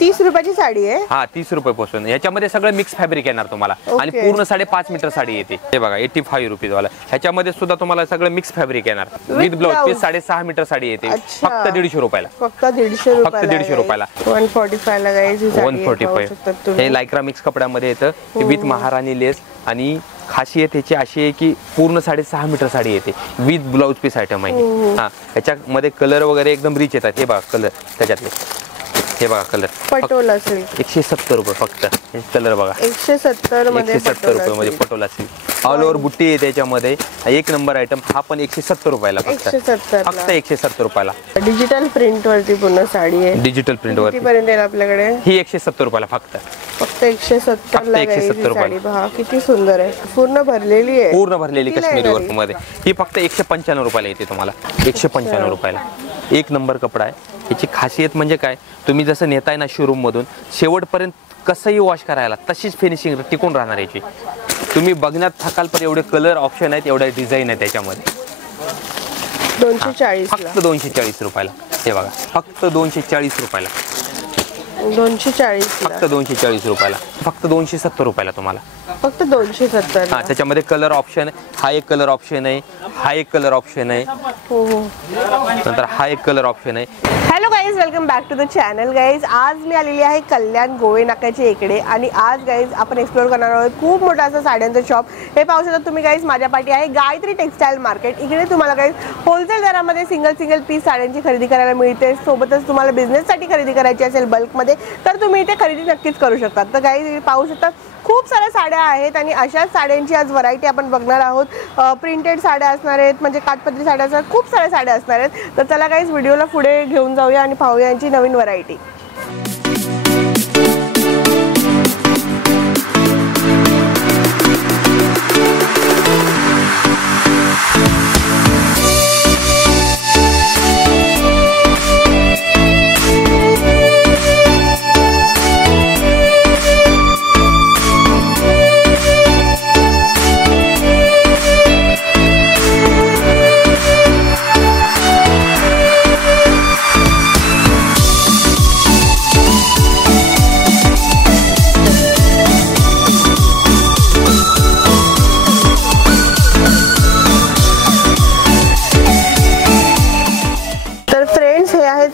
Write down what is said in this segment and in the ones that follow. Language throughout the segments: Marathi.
30 रुपयाची साडी आहे. हा 30 रुपयापासून. याच्यामध्ये सगळं मिक्स फॅब्रिक येणार तुम्हाला आणि पूर्ण 5.5 मीटर साडी येते. हे बघा 85 रुपीज वाला. ह्याच्यामध्ये सुद्धा तुम्हाला सगळं मिक्स फॅब्रिक येणार with blouse piece. 6.5 metre sari येते फक्त 150 रुपयाला. फक्त 150 फक्त 150 रुपयाला. 145 ला गाइस ही साडी 145. हे लायक्रा मिक्स कपड्यामध्ये येतं विथ महाराणी लेस. आणि खासियत ह्याची अशी आहे की पूर्ण 6.5 मीटर साडी येते विथ ब्लाउज पीस आयटम आहे. हा ह्याच्यामध्ये कलर वगैरे एकदम रिच येतात. हे बघा कलर त्याच्यातले. हे बघा कलर पटोला सिल्क 170 रुपये फक्त. हे कलर बघा 170 मध्ये 170 रुपये मध्ये पटोला सिल्क ऑल ओव्हर बुट्टी आहे त्याच्यामध्ये. एक नंबर आयटम हा पण 170 रुपयाला फक्त. 170 रुपयाला. डिजिटल प्रिंट वरती पूर्ण साडी आहे. डिजिटल प्रिंट वरती पर्यंत आपल्याकडे ही 170 रुपयाला फक्त. 170 ला 170 रुपये. पहा किती सुंदर आहे. पूर्ण भरलेली आहे. पूर्ण भरलेली काश्मीरी वर्क मध्ये. ही फक्त 195 रुपयाला येते तुम्हाला. 195 रुपयाला. एक नंबर कपडा आहे. याची खासियत म्हणजे काय, तुम्ही जसं नेताय ना शोरूम मधून शेवटपर्यंत कसंही वॉश करायला तशीच फिनिशिंग टिकून राहणार याची. तुम्ही बघण्यात थकाल पण एवढे कलर ऑप्शन आहेत, एवढा डिझाईन आहे त्याच्यामध्ये. 240 फक्त 240 रुपयाला. हे बघा फक्त 240 रुपयाला. 240 फक्त 240 रुपयाला. फक्त 270 रुपयाला तुम्हाला. फक्त 270. हा त्याच्यामध्ये कलर ऑप्शन. हा एक कलर ऑप्शन आहे. हा एक कलर ऑप्शन आहे. नंतर हा एक कलर ऑप्शन आहे. Hello guys, welcome back to the channel. Guys आज मी आलेली आहे कल्याण गोवे नाक्याच्या इकडे. आणि आज गाईज आपण एक्सप्लोर करणार आहोत खूप मोठा असं साड्यांचं शॉप. हे पाहू शकता तुम्ही गाईज माझ्या पाठी आहे गायत्री टेक्सटाईल मार्केट. इकडे तुम्हाला गाईज होलसेल दरामध्ये सिंगल पीस साड्यांची खरेदी करायला मिळते. सोबतच तुम्हाला बिझनेससाठी खरेदी करायची असेल बल्कमध्ये तर तुम्ही इथे खरेदी नक्कीच करू शकता. तर गाईज पाहू शकता खूप साऱ्या साड्या आहेत आणि अशाच साड्यांची आज व्हरायटी आपण बघणार आहोत. प्रिंटेड साड्या असणार आहेत, म्हणजे काठपदरी साड्या असणार, खूप साऱ्या साड्या असणार आहेत. तर चला गाईज व्हिडिओला पुढे घेऊन जाऊया आणि पाहूया यांची नवीन व्हरायटी.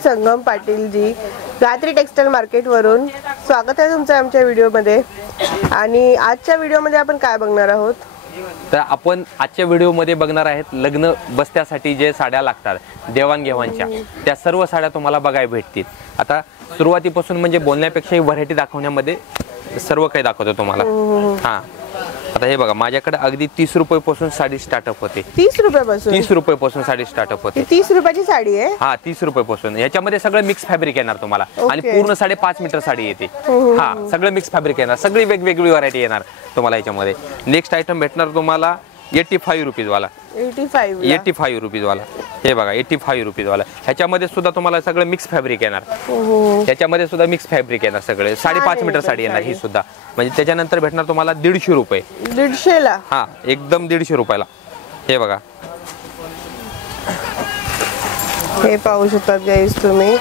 संगम पाटील जी गायत्री टेक्सटाईल मार्केट वरून स्वागत आहे तुमचं आमच्या व्हिडिओमध्ये. आणि आजच्या व्हिडिओमध्ये आपण काय बघणार आहोत, तर आपण आजच्या व्हिडिओमध्ये बघणार आहेत लग्न बस्त्यासाठी जे साड्या लागतात देवाणघेवाणच्या, त्या सर्व साड्या तुम्हाला बघायला भेटतील. आता सुरुवातीपासून म्हणजे बोलण्यापेक्षा व्हरायटी दाखवण्यामध्ये सर्व काही दाखवतो तुम्हाला. हा आता हे बघा माझ्याकडे अगदी 30 रुपयापासून साडी स्टार्टअप होते. 30 रुपयापासून? 30 रुपयापासून साडी स्टार्टअप होते. 30 रुपयाची साडी आहे. हा 30 रुपयापासून. याच्यामध्ये सगळं मिक्स फॅब्रिक येणार तुम्हाला आणि पूर्ण 5.5 मीटर साडी येते. हा सगळं मिक्स फॅब्रिक येणार. सगळी वेगवेगळी व्हरायटी येणार तुम्हाला याच्यामध्ये. नेक्स्ट आयटम भेटणार तुम्हाला 85 रुपीज वाला. 85 रुपीज वाला. हे बघा 85 रुपीज वाला. ह्याच्यामध्ये सुद्धा तुम्हाला सगळं मिक्स फॅब्रिक येणार. ह्याच्यामध्ये सुद्धा मिक्स फॅब्रिक येणार सगळे. 5.5 मीटर साडी येणार ही सुद्धा. म्हणजे त्याच्यानंतर भेटणार तुम्हाला 150 रुपये. 150 ला? हा एकदम 150 रुपयाला. हे बघा हे पाहू शकतात गाईस तुम्ही.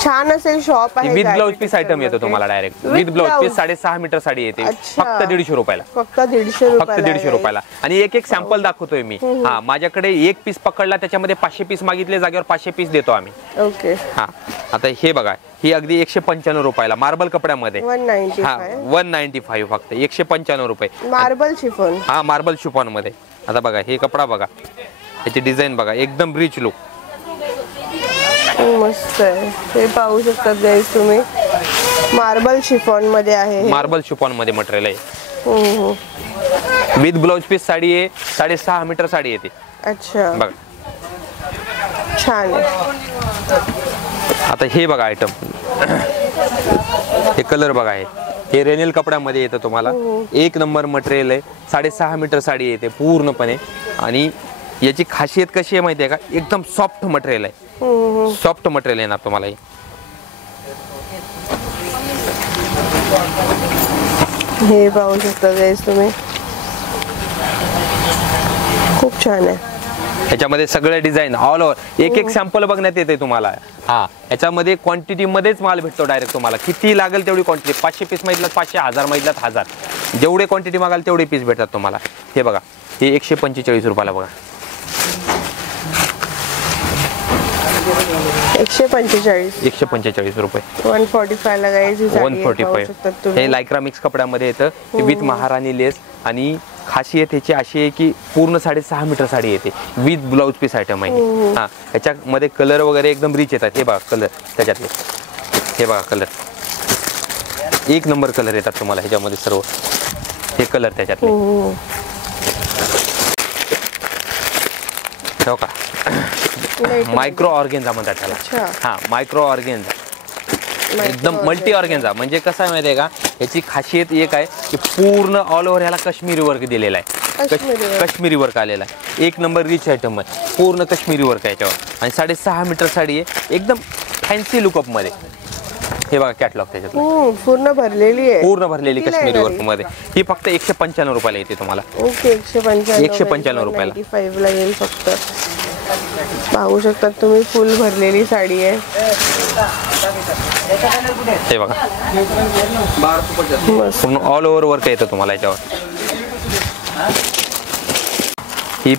छान असेल शॉप आहे. विथ ब्लाउज पीस आयटम येतो तुम्हाला direct. With blouse piece 6.5 metre sari येते फक्त 150 रुपयाला. फक्त 150 रुपयाला. आणि एक सॅम्पल दाखवतोय मी. हा माझ्याकडे एक पीस पकडला त्याच्यामध्ये 500 पीस मागितले जागेवर 500 पीस देतो आम्ही. ओके. हा आता हे बघा ही अगदी 195 रुपयाला मार्बल कपड्यामध्ये. 195 फक्त 195 रुपये. Marble chiffon. हा मार्बल शिफॉन मध्ये. आता बघा हे कपडा बघा, याची डिझाईन बघा एकदम रिच लुक. मस्त आहे. हे पाहू शकतात गाईस तुम्ही मार्बल शिफॉन मध्ये आहे. मार्बल शिफॉन मध्ये मटेरियल आहे. विथ ब्लाउज पीस साडी आहे. 6.5 मीटर साडी येते. अच्छा बघा छान आहे. आता हे बघा आयटम, हे कलर बघा. हे रेनेल कपड्यामध्ये येतं तुम्हाला. एक नंबर मटेरियल आहे. 6.5 मीटर साडी येते पूर्णपणे. आणि याची खासियत कशी आहे माहिती आहे का, एकदम सॉफ्ट मटेरियल आहे. सॉफ्ट मटेरियल येणार तुम्हाला. हे पाहू शकता गाईस तुम्ही खूप छान आहे. ह्याच्यामध्ये सगळे डिझाईन ऑल ओव्हर एक एक सॅम्पल बघण्यात येते तुम्हाला. हा, ह्याच्यामध्ये क्वांटिटी मध्येच माल भेटतो डायरेक्ट तुम्हाला. किती लागेल तेवढी क्वांटिटी, 500 पीस मागितलं 500, 1000 मागितलं 1000, जेवढे क्वांटिटी मागाल तेवढे पीस भेटतात तुम्हाला. हे बघा, हे 145 रुपयाला बघा. 145 रुपये. 145 ला गाईज 145. हे लायक्रा मिक्स कपड्यामध्ये येतं विथ महाराणी लेस. आणि खासियत ह्याची अशी आहे की पूर्ण 6.5 मीटर साडी येते विथ ब्लाउज पीस आयटम आहे. हा, ह्याच्यामध्ये कलर वगैरे एकदम रिच येतात. हे बघा कलर त्याच्यातले, हे बघा कलर एक नंबर कलर येतात तुम्हाला ह्याच्यामध्ये सर्व. हे कलर त्याच्यातले हो का. मायक्रो ऑर्गेन्झा म्हणतात त्याला. हा, मायक्रो ऑर्गेन्झा एकदम मल्टी ऑर्गेन्झा. म्हणजे कसं आहे माहिती आहे का, याची खासियत एक आहे की पूर्ण ऑल ओव्हर ह्याला काश्मीरी वर्क दिलेला आहे. काश्मीरी वर्क आलेला आहे. एक नंबर रिच आयटम आहे, पूर्ण काश्मीरी वर्क आहे याच्यावर. आणि 6.5 मीटर साडी आहे एकदम फॅन्सी लुकअप मध्ये. हे बघा कॅटलॉग त्याच्यात पूर्ण भरलेली आहे, पूर्ण भरलेली काश्मीरी वर्क मध्ये. ही फक्त 195 रुपयाला येते तुम्हाला. ओके, 195 रुपयाला 95 ला येईल फक्त. पाहू शकतात तुम्ही, फुल भरलेली साडी आहे. हे बघा पूर्ण ऑल ओव्हर वर्क येतं तुम्हाला याच्यावर. ही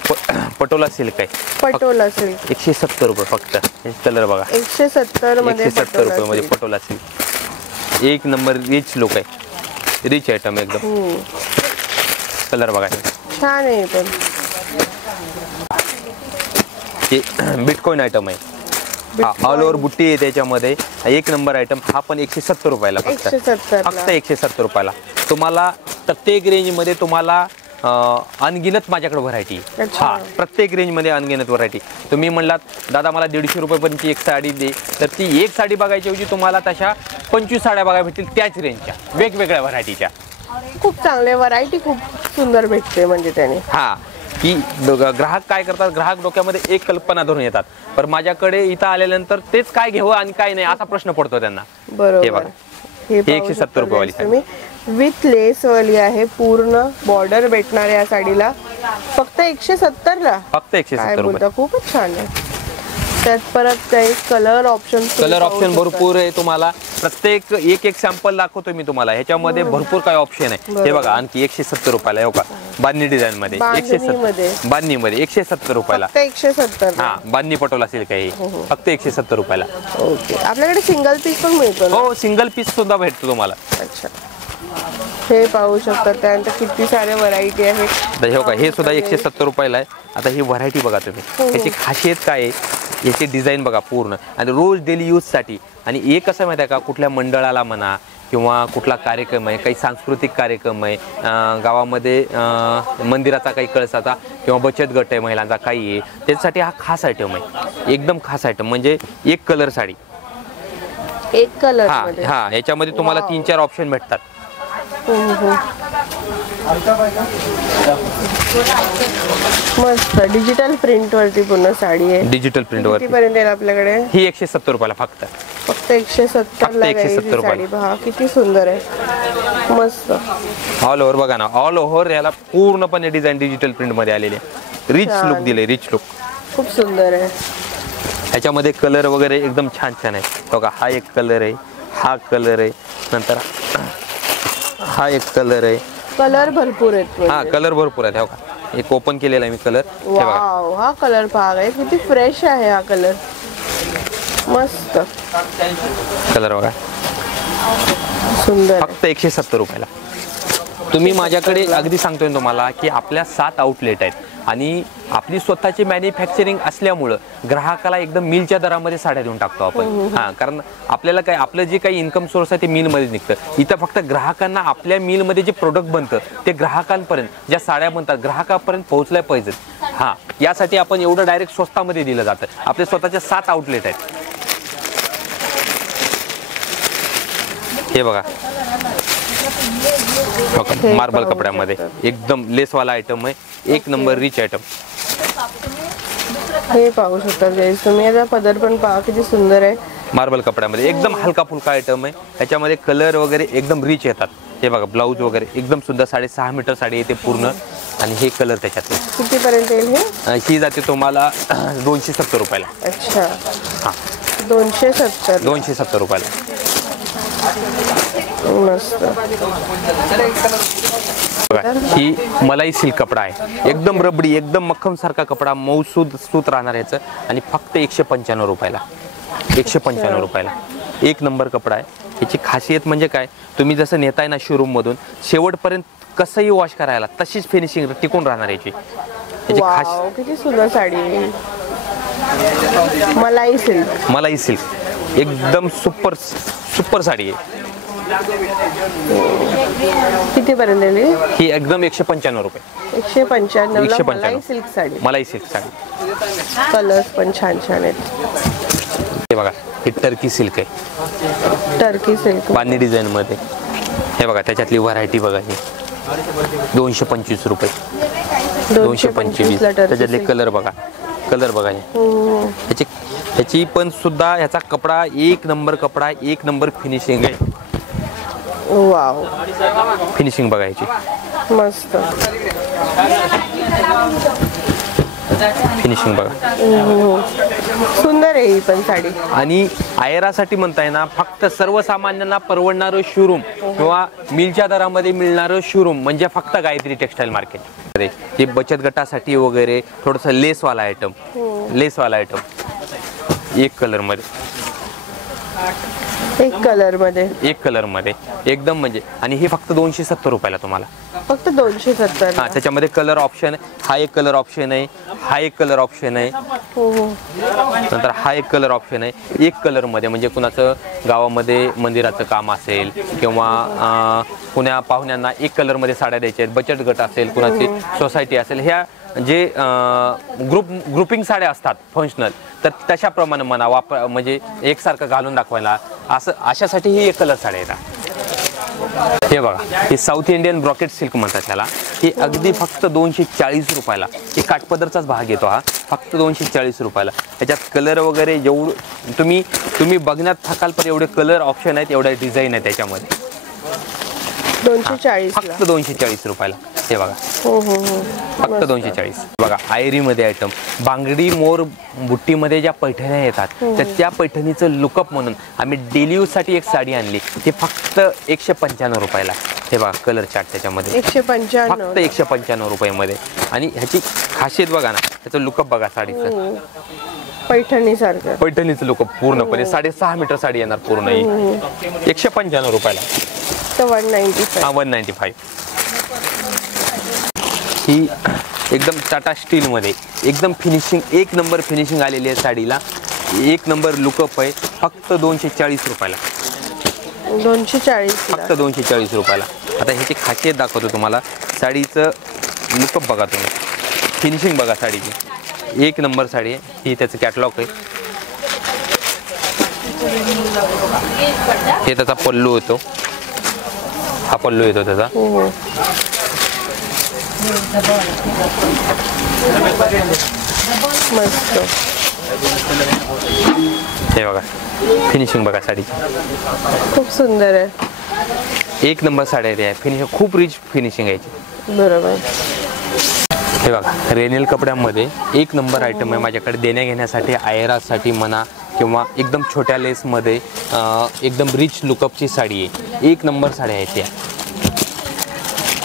पटोला सिल्क आहे. पटोला सिल्क 170 रुपये फक्त. कलर बघा 170 मध्ये 170 रुपये मध्ये पटोला सिल्क. एक नंबर रिच लुक आहे, रिच आयटम एकदम. कलर बघा छान आहे. पण हे बिटकॉइन आयटम आहे. हा, ऑल ओव्हर बुट्टी आहे त्याच्यामध्ये. एक नंबर आयटम. हा पण 170 रुपयाला फक्त. 170 रुपयाला तुम्हाला. प्रत्येक रेंज मध्ये तुम्हाला अनगिनत माझ्याकडे व्हरायटी. हा, प्रत्येक रेंज मध्ये अनगिनत व्हरायटी. तुम्ही म्हणलात दादा मला 150 रुपयापर्यंतची एक साडी दे, तर ती एक साडी बघायची ऐवजी तुम्हाला तशा 25 साड्या बघायला भेटतील त्याच रेंजच्या, वेगवेगळ्या व्हरायटीच्या. खूप चांगले व्हरायटी, खूप सुंदर भेटते म्हणजे त्याने. हा, की ग्राहक काय करतात, ग्राहक डोक्यामध्ये एक कल्पना धरून येतात, पण माझ्याकडे इथं आल्यानंतर तेच काय घ्यावं आणि काय नाही असा प्रश्न पडतो त्यांना. बरोबर. हे बघा, हे 170 रुपये वाली तुम्ही विथ लेस वाली आहे. पूर्ण बॉर्डर भेटणार या साडीला फक्त 170 ला. फक्त 170 रुपये. खूपच छान आहे. त्यात परत काही कलर ऑप्शन भरपूर आहे तुम्हाला. प्रत्येक एक सॅम्पल दाखवतो मी तुम्हाला. ह्याच्यामध्ये भरपूर काही ऑप्शन आहे. हे बघा आणखी 170 रुपयाला. हो का, बांधणी डिझाईन मध्ये 170. बांधणी मध्ये 170 रुपयाला. 170. हा, बांधणी पटोला सिल्क आहे फक्त 170 रुपयाला. ओके. आपल्याकडे सिंगल पीस पण मिळतो. हो, सिंगल पीस सुद्धा भेटतो तुम्हाला. अच्छा, हे पाहू शकता. त्यानंतर किती सारे व्हरायटी आहे. हो का, हे सुद्धा 170 रुपयाला आहे. आता ही व्हरायटी बघा तुम्ही. याची खासियत काय आहे, याची डिझाईन बघा पूर्ण. आणि रोज डेली यूज साठी. आणि एक कसं माहिती आहे का, कुठल्या मंडळाला म्हणा किंवा कुठला कार्यक्रम आहे, काही सांस्कृतिक कार्यक्रम आहे, गावामध्ये मंदिराचा काही कळसाचा किंवा बचत गट आहे महिलांचा काही आहे, त्याच्यासाठी हा खास आयटम आहे. एकदम खास आयटम. म्हणजे एक कलर साडी, एक कलर. हा, याच्यामध्ये तुम्हाला 3-4 ऑप्शन भेटतात. मस्त डिजिटल प्रिंट वरती पूर्ण साडी आहे. डिजिटल प्रिंट वरती पर्यंत आपल्याकडे. ही 170 रुपयाला फक्त. 170 ला. 170 रुपयाला. पहा किती सुंदर आहे, मस्त. ऑल ओव्हर बघा ना, ऑल ओव्हर याला पूर्णपणे डिझाईन डिजिटल प्रिंट मध्ये आलेली आहे. रिच लुक दिले, रिच लुक. खूप सुंदर आहे. ह्याच्यामध्ये कलर वगैरे एकदम छान छान आहे. बघा, हा एक कलर आहे, हा कलर आहे, नंतर हा एक कलर आहे. कलर भरपूर आहेत. हा, कलर भरपूर आहेत. हो का, एक ओपन केलेला आहे मी कलर. वाव, हा कलर पहा गाइस, किती फ्रेश आहे हा कलर. मस्त कलर बघा, सुंदर. फक्त 170 रुपयाला. तुम्ही माझ्याकडे अगदी सांगतोय तुम्हाला की आपल्या 7 आउटलेट आहेत आणि आपली स्वतःची मॅन्युफॅक्चरिंग असल्यामुळं ग्राहकाला एकदम मिलच्या दरामध्ये साड्या देऊन टाकतो आपण. हा, कारण आपल्याला काय, आपलं जे काही इन्कम सोर्स आहे ते मिलमध्ये निघतं. इथं फक्त ग्राहकांना आपल्या मिलमध्ये जे प्रोडक्ट बनतं ते ग्राहकांपर्यंत, ज्या साड्या बनतात ग्राहकापर्यंत पोहोचल्या पाहिजेत. हा, यासाठी आपण एवढं डायरेक्ट स्वस्तामध्ये दिलं जातं. आपले स्वतःच्या 7 आउटलेट आहेत. हे बघा, मार्बल कपड्यामध्ये एकदम लेसवाला आयटम आहे. एक नंबर रिच आयटम. हे पाहू शकता गाइस तुम्ही. याचा पदर पण पहा किती सुंदर आहे. मार्बल कपड्यामध्ये एकदम हलका फुलका आयटम आहे. याच्यामध्ये कलर वगैरे एकदम रिच येतात. हे बघा ब्लाऊज वगैरे एकदम सुंदर 6.5 मीटर साडी येते पूर्ण. आणि हे कलर त्याच्यातले किती पर्यंत येईल हे? ही जाते तुम्हाला 270 रुपयाला. अच्छा हां 270 रुपयाला. मस्त. बघा ही मलाई सिल्क कपडा आहे. एकदम रबडी एकदम मक्खम सारखा कपडा मऊसूद सूत राहणार याचं. आणि फक्त 195 रुपयाला. 195 रुपयाला एक नंबर कपडा आहे. याची खासियत म्हणजे काय, तुम्ही जसं नेताय ना शोरूम मधून शेवटपर्यंत कसंही वॉश करायला तशीच फिनिशिंग टिकून राहणार याची. वाव किती सुंदर साडी आहे. मलाई सिल्क एकदम सुपर साडी आहे. किती पर्यंत येईल ही? एकदम 195 रुपये. 195 मलाई सिल्क साडी. कलर्स पण छान छान आहेत. हे बघा हे टर्की सिल्क आहे. टर्की सिल्क बांधणी डिझाईन मध्ये. हे बघा त्याच्यातली व्हरायटी बघा ही 225 रुपये. 225. त्याच्यातले कलर बघा हे. ह्याची पण सुद्धा ह्याचा कपडा एक नंबर कपडा, एक नंबर फिनिशिंग आहे. वाव फिनिशिंग बघा ह्याची मस्त. फिनिशिंग बघा सुंदर आहे ही पण साडी. आणि आयरासाठी म्हणताय ना, फक्त सर्वसामान्यांना परवडणारं शोरूम किंवा मिलच्या दरामध्ये मिळणारं शोरूम म्हणजे फक्त गायत्री टेक्सटाईल मार्केट. हे बचत गटासाठी वगैरे थोडंसं लेसवाला आयटम एक कलर मध्ये एकदम म्हणजे. आणि हे फक्त 270 रुपयाला तुम्हाला. फक्त 270. हा त्याच्यामध्ये कलर ऑप्शन. हा एक कलर ऑप्शन आहे, हा एक कलर ऑप्शन आहे, नंतर हा एक कलर ऑप्शन आहे. एक कलर मध्ये म्हणजे कुणाचं गावामध्ये मंदिराचं काम असेल किंवा कुण्या पाहुण्यांना एक कलर मध्ये साड्या द्यायच्या आहेत, बचत गट असेल, कुणाची सोसायटी असेल, ह्या जे ग्रुपिंग साड्या असतात फंक्शनल, तर तशाप्रमाणे म्हणा म्हणजे एकसारखं घालून दाखवायला अशासाठी ही एक कलर साड्या येतात. हे बघा हे साऊथ इंडियन ब्रॉकेट सिल्क म्हणतात त्याला. हे अगदी फक्त 240 रुपयाला. हे काठपदरचाच भाग येतो हा. फक्त 240 रुपयाला. ह्याच्यात कलर वगैरे जेवढं तुम्ही बघण्यात थकाल, पण एवढे कलर ऑप्शन आहेत, एवढ्या डिझाईन आहे त्याच्यामध्ये. 240 फक्त 240 रुपयाला. हे बघा फक्त 240. बघा आयरी मध्ये आयटम. बांगडी मोर बुट्टीमध्ये ज्या पैठण्या येतात तर त्या पैठणीचं लुकअप म्हणून आम्ही डेली यूज साठी एक साडी आणली. ते फक्त 195 रुपयाला. हे बघा कलर चार्ट त्याच्यामध्ये 195. फक्त 195 रुपयामध्ये. आणि ह्याची खासियत बघा ना, त्याचं लुकअप बघा साडीचं. पैठणीचं लुकअप पूर्णपणे 6.5 मीटर साडी येणार पूर्ण. 195 रुपयाला. 195. ही एकदम टाटा स्टील मध्ये एकदम फिनिशिंग एक नंबर फिनिशिंग आलेली आहे साडीला. एक नंबर लुकअप आहे. फक्त 240 रुपयाला. 240. फक्त 240 रुपयाला. आता ह्याची खासियत दाखवतो तुम्हाला. साडीचं लुकअप बघा तुम्ही, फिनिशिंग बघा साडीची. एक नंबर साडी आहे ही. त्याचं कॅटलॉग आहे. हे त्याचा पल्लू होतो. हा पल्लू येतो त्याचा. मस्त. हे बघा फिनिशिंग बघा साडीची. खूप सुंदर आहे. एक नंबर साडी आहे. फिनिशिंग खूप रिच फिनिशिंग आहे. बरोबर. हे बघा रेनेल कपड्यामध्ये एक नंबर आयटम आहे माझ्याकडे देण्या घेण्यासाठी. आयरासाठी म्हणा किंवा एकदम छोट्या लेसमध्ये एकदम रिच लुकअपची साडी आहे. एक नंबर साड्या आहेत त्या.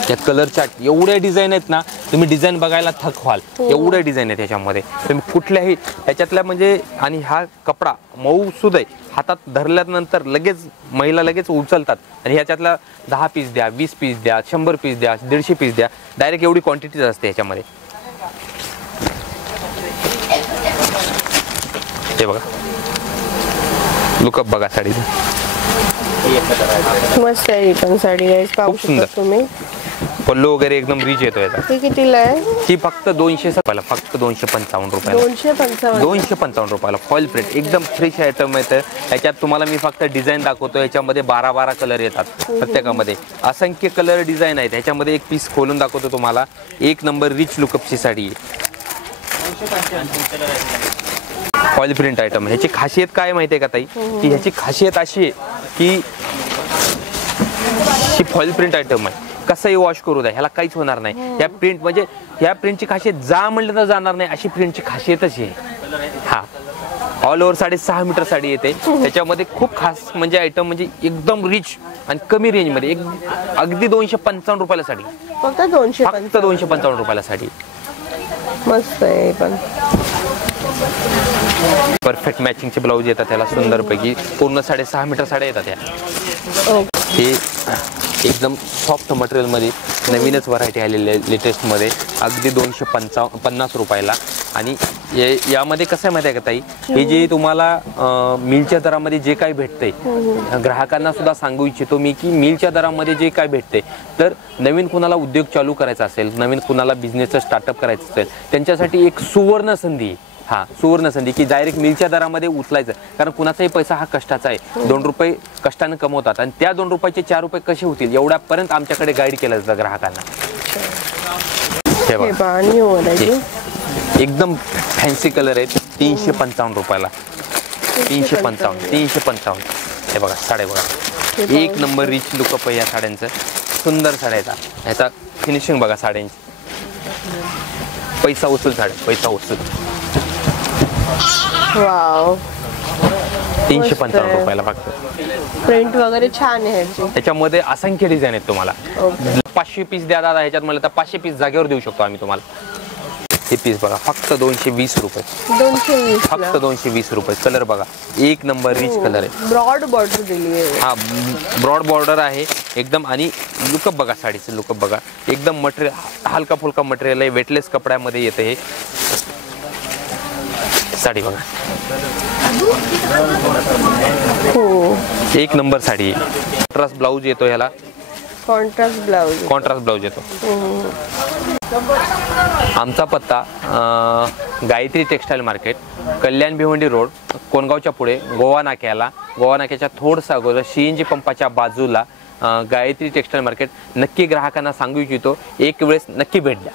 त्यात कलर चार्ट एवढ्या डिझाईन आहेत ना, तुम्ही डिझाईन बघायला थक व्हाल. एवढ्या डिझाईन आहे त्याच्यामध्ये. तुम्ही कुठल्याही त्याच्यातल्या म्हणजे. आणि हा कपडा मऊसूद आहे. हातात धरल्यानंतर लगेच महिला लगेच उचलतात. आणि ह्याच्यातला 10 पीस द्या, 20 पीस द्या, 100 पीस द्या, 150 पीस द्या, डायरेक्ट एवढी क्वांटिटीज असते ह्याच्यामध्ये. हे बघा लुकअप बघा साडीचं. मस्त आहे पण साडी आहे. पाहू शकता तुम्ही. पल्लू वगैरे एकदम रिच येतो याचा. हे कितीला आहे? ही फक्त 200 रुपयाला. फक्त 255 रुपयाला. 255 रुपयाला. फॉईल प्रिंट एकदम फ्रेश आयटम आहे. याच्यात तुम्हाला मी फक्त डिझाईन दाखवतो. याच्यामध्ये 12 कलर येतात प्रत्येकामध्ये. असंख्य कलर डिझाईन आहेत. ह्याच्यामध्ये एक पीस खोलून दाखवतो तुम्हाला. एक नंबर रिच लुकअपची साडी आहे. Foil print item. ह्याची खासियत काय माहितीये का ताई, की ह्याची खासियत अशी आहे की ही फॉइल प्रिंट आयटम आहे, कसंही वॉश करू द्या ह्याला काहीच होणार नाही. या प्रिंट म्हणजे या प्रिंटची खासियत जा म्हणलं तर जाणार नाही अशी प्रिंटची खासियतच आहे. हा ऑल ओव्हर 6.5 मीटर साडी येते. त्याच्यामध्ये खूप खास म्हणजे आयटम म्हणजे एकदम रिच आणि कमी रेंज मध्ये अगदी 255 रुपयाला साडी. फक्त 255 रुपयाला साडी. मस्त आहे पण. परफेक्ट मॅचिंगचे ब्लाऊज येतात त्याला सुंदरपैकी. पूर्ण 6.5 मीटर साड्या येतात त्या. हे एकदम सॉफ्ट मटेरियल मध्ये नवीनच व्हरायटी आलेली आहे लेटेस्ट मध्ये, अगदी 250 रुपयाला. आणि यामध्ये कसं आहे माहिती आहे का ताई, हे जे तुम्हाला मिलच्या दरामध्ये जे काही भेटते, ग्राहकांना सुद्धा सांगू इच्छितो मी की मिलच्या दरामध्ये जे काय भेटते, तर नवीन कुणाला उद्योग चालू करायचा असेल, नवीन कुणाला बिझनेसचं स्टार्टअप करायचं असेल, त्यांच्यासाठी एक सुवर्ण संधी. हा सुवर्ण संधी की डायरेक्ट मिलच्या दरामध्ये उचलायचं. कारण कुणाचाही पैसा हा कष्टाचा आहे. 2 रुपये कष्टाने कमवतात आणि त्या 2 रुपयाचे 4 रुपये कसे होतील एवढ्यापर्यंत आमच्याकडे गाईड केलं जातं ग्राहकांना. एकदम फॅन्सी कलर आहेत. 355 रुपयाला. 355. हे बघा साड्या बघा, एक नंबर रिच लुकअप आहे या साड्यांचं. सुंदर साड्या येतात. ह्याचा फिनिशिंग बघा साड्यांची. पैसा वसूल साड्या, पैसा वसूल. वाव. 355 रुपयाला फक्त. प्रिंट वगैरे छान आहे. त्याच्यामध्ये असंख्य डिझाईन आहेत. तुम्हाला 500 पीस द्या दादा ह्याच्यात म्हणलं तर 500 पीस जागेवर देऊ शकतो आम्ही तुम्हाला. हे पीस बघा फक्त 220 रुपये. 220 फक्त 220 रुपये. कलर बघा एक नंबर रिच कलर आहे. ब्रॉड बॉर्डर दिली आहे. हा ब्रॉड बॉर्डर आहे एकदम. आणि लुकअप बघा साडीचं लुकअप बघा. एकदम मटेरियल हलका फुलका मटेरियल आहे. वेटलेस कपड्यामध्ये येतं हे साडी बघा. हो एक नंबर साडी. कॉन्ट्रास्ट ब्लाऊज येतो ह्याला. कॉन्ट्रास्ट ब्लाऊज येतो. आमचा पत्ता गायत्री टेक्सटाईल मार्केट, कल्याण भिवंडी रोड, कोणगावच्या पुढे, गोवा नाक्याच्या थोडंसं अगोदर CNG पंपाच्या बाजूला गायत्री टेक्सटाईल मार्केट. नक्की ग्राहकांना सांगू इच्छितो एक वेळेस नक्की भेट द्या.